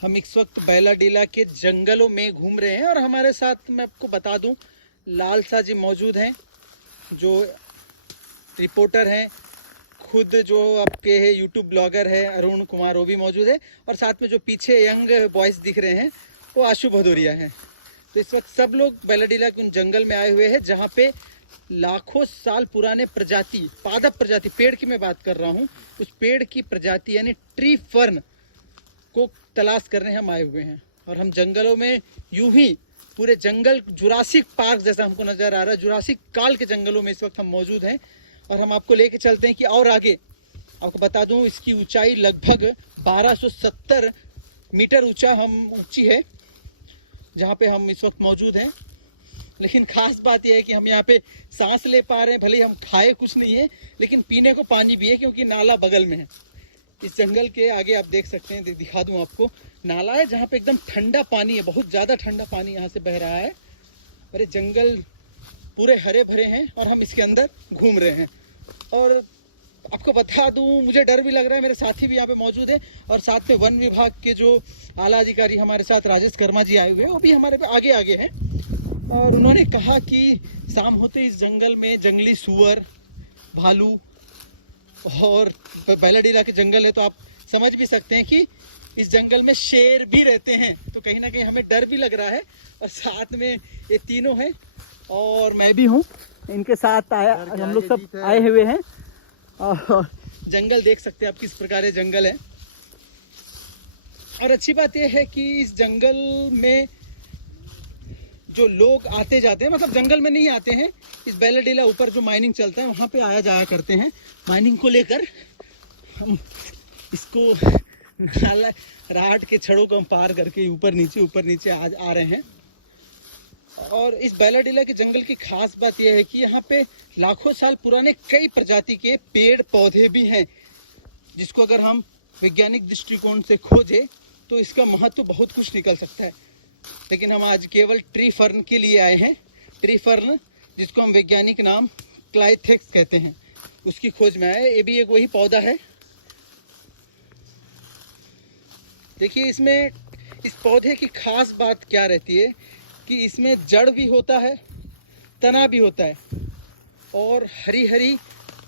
हम इस वक्त बैलाडीला के जंगलों में घूम रहे हैं और हमारे साथ मैं आपको बता दूं लालसा जी मौजूद हैं, जो रिपोर्टर हैं, खुद जो आपके यूट्यूब ब्लॉगर है अरुण कुमार, वो भी मौजूद है। और साथ में जो पीछे यंग बॉयज दिख रहे हैं वो आशु भदौरिया हैं। तो इस वक्त सब लोग बैलाडीला के उन जंगल में आए हुए हैं जहाँ पे लाखों साल पुराने प्रजाति, पादप प्रजाति, पेड़ की मैं बात कर रहा हूँ, उस पेड़ की प्रजाति यानी ट्री फर्न को तलाश करने हम आए हुए हैं। और हम जंगलों में यूं ही पूरे जंगल, जुरासिक पार्क जैसा हमको नजर आ रहा है, जुरासिक काल के जंगलों में इस वक्त हम मौजूद हैं। और हम आपको लेके चलते हैं कि और आगे आपको बता दूं, इसकी ऊंचाई लगभग 1270 मीटर ऊंची है जहाँ पे हम इस वक्त मौजूद हैं। लेकिन खास बात यह है कि हम यहाँ पे सांस ले पा रहे हैं, भले हम खाए कुछ नहीं है, लेकिन पीने को पानी भी है क्योंकि नाला बगल में है। इस जंगल के आगे आप देख सकते हैं, दिखा दूं आपको, नाला है जहाँ पे एकदम ठंडा पानी है, बहुत ज़्यादा ठंडा पानी यहाँ से बह रहा है। और ये जंगल पूरे हरे भरे हैं और हम इसके अंदर घूम रहे हैं। और आपको बता दूं, मुझे डर भी लग रहा है, मेरे साथी भी यहाँ पे मौजूद है। और साथ में वन विभाग के जो आला अधिकारी हमारे साथ राजेश कर्मा जी आए हुए हैं, वो भी हमारे आगे आगे हैं। और उन्होंने कहा कि शाम होते इस जंगल में जंगली सूअर, भालू, और बैलाडीला के जंगल है तो आप समझ भी सकते हैं कि इस जंगल में शेर भी रहते हैं। तो कहीं ना कहीं हमें डर भी लग रहा है। और साथ में ये तीनों हैं और मैं भी हूँ, इनके साथ आया, हम लोग सब आए हुए हैं। और जंगल देख सकते हैं आप किस प्रकार ये जंगल है। और अच्छी बात यह है कि इस जंगल में जो लोग आते जाते हैं, मतलब जंगल में नहीं आते हैं, इस बैलाडीला ऊपर जो माइनिंग चलता है वहाँ पे आया जाया करते हैं। माइनिंग को लेकर हम इसको नाला राहट के छड़ों को हम पार करके ऊपर नीचे आ रहे हैं। और इस बैलाडीला के जंगल की खास बात यह है कि यहाँ पे लाखों साल पुराने कई प्रजाति के पेड़ पौधे भी हैं, जिसको अगर हम वैज्ञानिक दृष्टिकोण से खोजें तो इसका महत्व बहुत कुछ निकल सकता है। लेकिन हम आज केवल ट्री फर्न के लिए आए हैं। ट्री फर्न, जिसको हम वैज्ञानिक नाम क्लाइथेक्स कहते हैं, उसकी खोज में आए। ये भी एक वही पौधा है। देखिए, इसमें इस पौधे की खास बात क्या रहती है कि इसमें जड़ भी होता है, तना भी होता है, और हरी हरी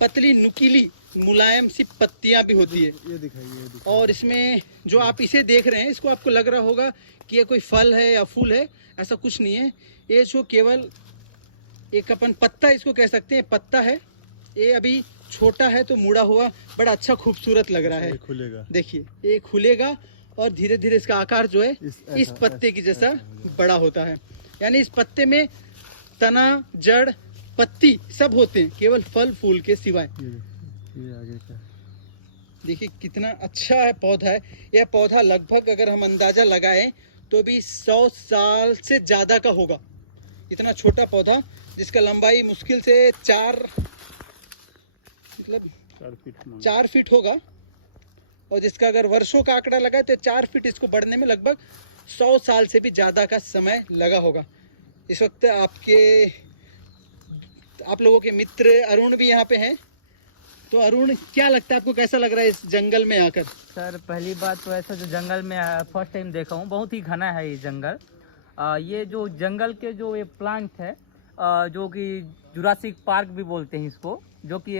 पतली नुकीली मुलायम सी पत्तियां भी होती है। ये दिखाइए। और इसमें जो आप इसे देख रहे हैं, इसको आपको लग रहा होगा कि ये कोई फल है या फूल है, ऐसा कुछ नहीं है। ये जो केवल एक अपन पत्ता इसको कह सकते हैं, पत्ता है। ये अभी छोटा है तो मुड़ा हुआ बड़ा अच्छा खूबसूरत लग रहा है। खुलेगा, देखिए ये खुलेगा और धीरे धीरे इसका आकार जो है इस पत्ते की जैसा बड़ा होता है। यानी इस पत्ते में तना, जड़, पत्ती सब होते हैं, केवल फल फूल के सिवाय। ये आगे का देखिए कितना अच्छा है पौधा है। यह पौधा लगभग अगर हम अंदाजा लगाएं तो भी 100 साल से ज्यादा का होगा। इतना छोटा पौधा जिसका लंबाई मुश्किल से 4 फीट होगा, और जिसका अगर वर्षों का आंकड़ा लगाए तो 4 फीट इसको बढ़ने में लगभग 100 साल से भी ज्यादा का समय लगा होगा। इस वक्त आप लोगों के मित्र अरुण भी यहाँ पे हैं। तो अरुण, क्या लगता है आपको, कैसा लग रहा है इस जंगल में आकर? सर, पहली बात तो ऐसा जो जंगल में फर्स्ट टाइम देखा हूँ, बहुत ही घना है ये जंगल। ये जो जंगल के जो ये प्लांट है, जो कि जुरासिक पार्क भी बोलते हैं इसको, जो कि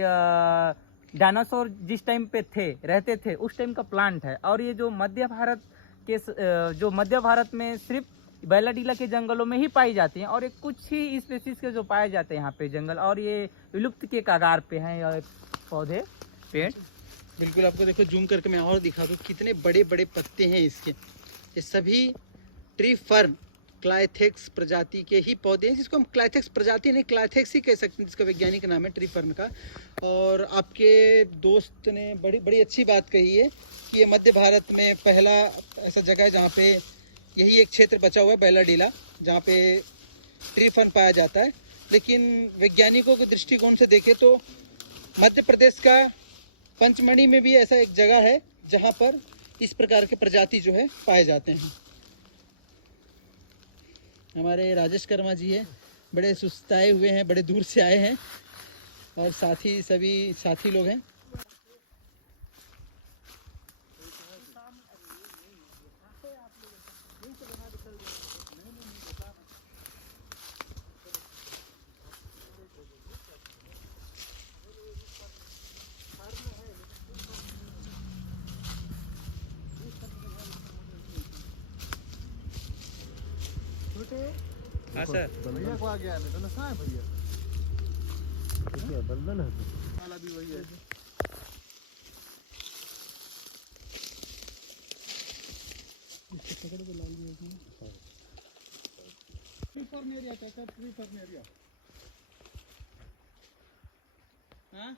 डायनासोर जिस टाइम पे रहते थे उस टाइम का प्लांट है। और ये जो मध्य भारत में सिर्फ बैलाडीला के जंगलों में ही पाई जाती हैं, और ये कुछ ही स्पीसीज के जो पाए जाते हैं यहाँ पे जंगल, और ये विलुप्त के कगार पे हैं पौधे, पेड़। बिल्कुल, आपको देखो जूम करके मैं और दिखा दूँ, कितने बड़े बड़े पत्ते हैं इसके। ये सभी ट्री फर्न क्लाइथेक्स प्रजाति के ही पौधे हैं, जिसको हम क्लाइथेक्स प्रजाति नहीं, क्लाइथेक्स ही कह सकते हैं, जिसका वैज्ञानिक नाम है ट्री फर्न का। और आपके दोस्त ने बड़ी अच्छी बात कही है कि ये मध्य भारत में पहला ऐसा जगह है जहाँ पे यही एक क्षेत्र बचा हुआ है, बैलाडीला, जहाँ पे ट्री फर्न पाया जाता है। लेकिन वैज्ञानिकों के दृष्टिकोण से देखें तो मध्य प्रदेश का पंचमढ़ी में भी ऐसा एक जगह है जहाँ पर इस प्रकार के प्रजाति जो है पाए जाते हैं। हमारे राजेश कर्मा जी है, बड़े सुस्ताए हुए हैं, बड़े दूर से आए हैं, और सभी साथी लोग हैं। हाँ सर, भैया को आ गया नहीं तो ना कहाँ है भैया? क्या बंधन है तो वाला भी वही है। ट्री फर्न एरिया कैसा? ट्री फर्न एरिया हाँ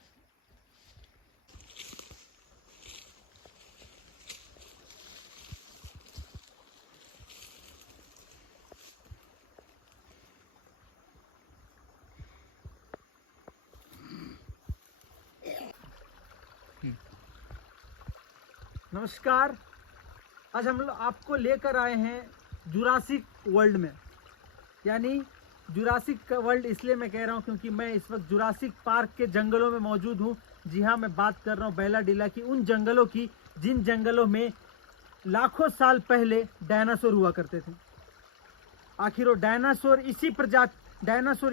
नमस्कार। आज हम लोग आपको लेकर आए हैं जुरासिक वर्ल्ड में, यानी जुरासिक वर्ल्ड इसलिए मैं कह रहा हूँ क्योंकि मैं इस वक्त जुरासिक पार्क के जंगलों में मौजूद हूँ। जी हाँ, मैं बात कर रहा हूँ बैलाडीला की, उन जंगलों की जिन जंगलों में लाखों साल पहले डायनासोर हुआ करते थे। आखिर वो डायनासोर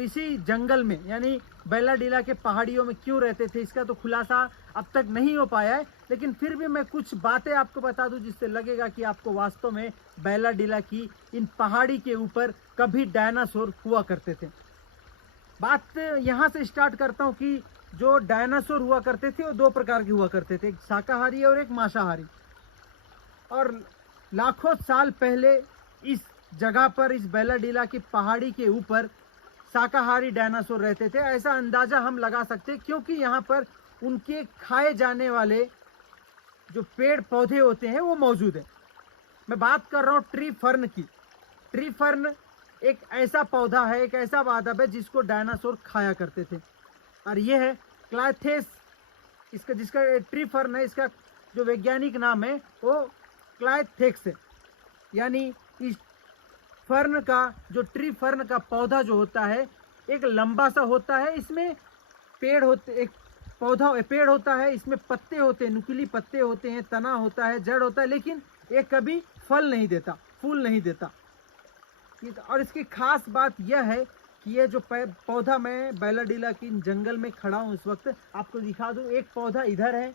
इसी जंगल में यानी बैलाडीला के पहाड़ियों में क्यों रहते थे, इसका तो खुलासा अब तक नहीं हो पाया है। लेकिन फिर भी मैं कुछ बातें आपको बता दूं जिससे लगेगा कि आपको वास्तव में बैलाडीला की इन पहाड़ी के ऊपर कभी डायनासोर हुआ करते थे। बात यहाँ से स्टार्ट करता हूँ कि जो डायनासोर हुआ करते थे वो दो प्रकार के हुआ करते थे, एक शाकाहारी और एक मांसाहारी। और लाखों साल पहले इस जगह पर, इस बैलाडीला की पहाड़ी के ऊपर शाकाहारी डायनासोर रहते थे। ऐसा अंदाजा हम लगा सकते हैं क्योंकि यहाँ पर उनके खाए जाने वाले जो पेड़ पौधे होते हैं वो मौजूद है। मैं बात कर रहा हूँ ट्री फर्न की। ट्री फर्न एक ऐसा पौधा है, एक ऐसा पादप है जिसको डायनासोर खाया करते थे। और ये है क्लाइथेस, इसका जिसका ट्री फर्न है, इसका जो वैज्ञानिक नाम है वो क्लाइथेक्स है। यानी इस फर्न का, जो ट्री फर्न का पौधा जो होता है एक लंबा सा होता है, इसमें पेड़ होते, एक पौधा पेड़ होता है, इसमें पत्ते होते हैं, नुकीली पत्ते होते हैं, तना होता है, जड़ होता है, लेकिन ये कभी फल नहीं देता, फूल नहीं देता। और इसकी खास बात यह है कि ये जो पौधा, मैं बैलाडीला की जंगल में खड़ा हूँ इस वक्त, आपको दिखा दूँ, एक पौधा इधर है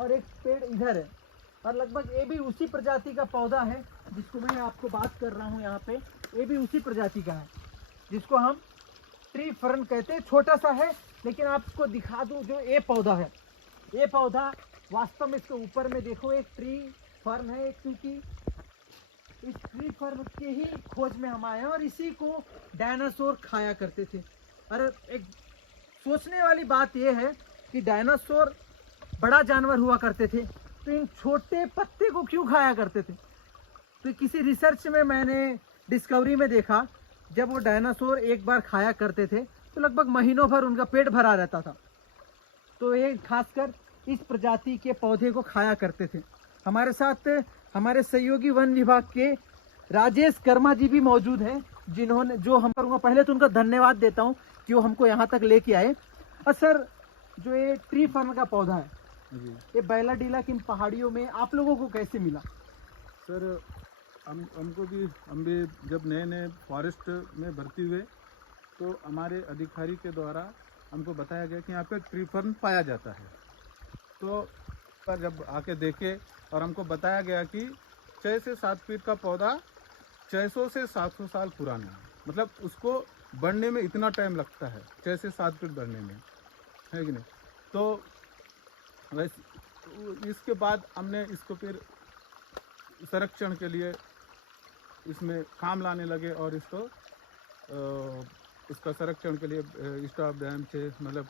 और एक पेड़ इधर है, और लगभग ये भी उसी प्रजाति का पौधा है जिसको मैं आपको बात कर रहा हूँ यहाँ पे। ये भी उसी प्रजाति का है जिसको हम ट्री फर्न कहते हैं। छोटा सा है, लेकिन आपको दिखा दूँ जो ये पौधा है, ये पौधा वास्तव में इसके ऊपर में देखो एक ट्री फर्न है, क्योंकि इस ट्री फर्न के ही खोज में हम आए हैं और इसी को डायनासोर खाया करते थे। और एक सोचने वाली बात यह है कि डायनासोर बड़ा जानवर हुआ करते थे तो इन छोटे पत्ते को क्यों खाया करते थे। तो किसी रिसर्च में मैंने डिस्कवरी में देखा, जब वो डायनासोर एक बार खाया करते थे तो लगभग महीनों भर उनका पेट भरा रहता था। तो ये खासकर इस प्रजाति के पौधे को खाया करते थे। हमारे साथ हमारे सहयोगी वन विभाग के राजेश कर्मा जी भी मौजूद हैं, जिन्होंने, जो हम करूँगा, पहले तो उनका धन्यवाद देता हूँ कि वो हमको यहाँ तक लेके आए। और सर, जो ये ट्री फर्न का पौधा है ये बैलाडीला की इन पहाड़ियों में आप लोगों को कैसे मिला? सर, हम भी जब नए नए फॉरेस्ट में भर्ती हुए तो हमारे अधिकारी के द्वारा हमको बताया गया कि यहाँ पे ट्री फर्न पाया जाता है। तो पर जब आके देखे और हमको बताया गया कि 6 से 7 फीट का पौधा 600 से 700 साल पुराना है, मतलब उसको बढ़ने में इतना टाइम लगता है, 6 से 7 फीट बढ़ने में, है कि नहीं। तो वैसे इसके बाद हमने इसको फिर संरक्षण के लिए इसमें काम लाने लगे और इसका संरक्षण के लिए स्टॉप डैम से, मतलब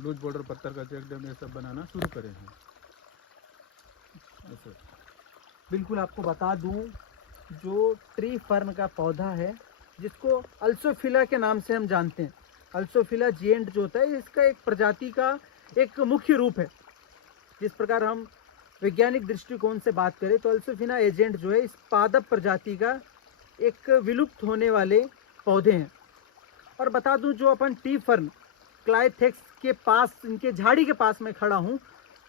लूज बॉर्डर पत्थर का चेक डैम, ये सब बनाना शुरू करे हैं। बिल्कुल, आपको बता दूं, जो ट्री फर्न का पौधा है जिसको अल्सोफिला के नाम से हम जानते हैं, अल्सोफिला जिएंट जो होता है, इसका एक प्रजाति का एक मुख्य रूप है। जिस प्रकार हम वैज्ञानिक दृष्टिकोण से बात करें तो अल्सोफिला एजेंट जो है इस पादप प्रजाति का एक विलुप्त होने वाले पौधे हैं। और बता दूं, जो अपन ट्री फर्न क्लाइथेक्स के पास, इनके झाड़ी के पास में खड़ा हूं,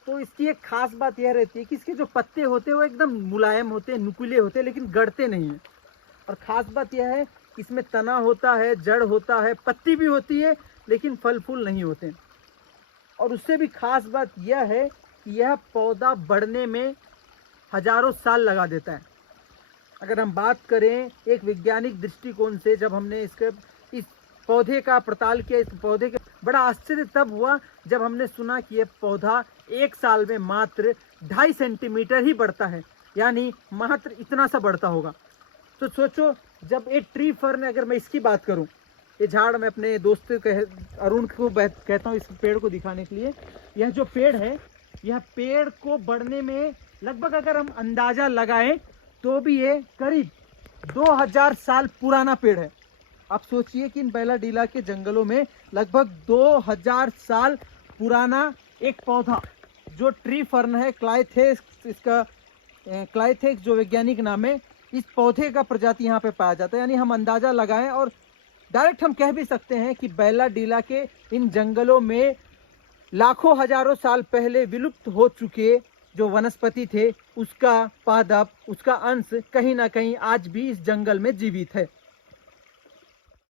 तो इसकी एक खास बात यह रहती है कि इसके जो पत्ते होते हैं वो एकदम मुलायम होते हैं, नुकीले होते हैं, लेकिन गड़ते नहीं हैं। और ख़ास बात यह है कि इसमें तना होता है, जड़ होता है, पत्ती भी होती है, लेकिन फल फूल नहीं होते। और उससे भी खास बात यह है कि यह पौधा बढ़ने में हजारों साल लगा देता है। अगर हम बात करें एक वैज्ञानिक दृष्टिकोण से, जब हमने इस पौधे का पड़ताल किया, इस पौधे के बड़ा आश्चर्य तब हुआ जब हमने सुना कि यह पौधा 1 साल में मात्र 2.5 सेंटीमीटर ही बढ़ता है, यानी मात्र इतना सा बढ़ता होगा। तो सोचो, जब एक ट्री फर्न, अगर मैं इसकी बात करूं, ये झाड़ मैं अपने दोस्त अरुण को कहता हूँ इस पेड़ को दिखाने के लिए, यह जो पेड़ है, यह पेड़ को बढ़ने में लगभग अगर हम अंदाजा लगाएं तो भी ये करीब 2000 साल पुराना पेड़ है। आप सोचिए कि इन बैलाडीला के जंगलों में लगभग 2000 साल पुराना एक पौधा जो ट्री फर्न है, क्लाइथेक्स, इसका क्लाइथेक्स जो वैज्ञानिक नाम है, इस पौधे का प्रजाति यहाँ पे पाया जाता है। यानी हम अंदाजा लगाएं और डायरेक्ट हम कह भी सकते हैं कि बैलाडीला के इन जंगलों में लाखों हजारों साल पहले विलुप्त हो चुके जो वनस्पति थे, उसका पादप, उसका अंश कहीं ना कहीं आज भी इस जंगल में जीवित है।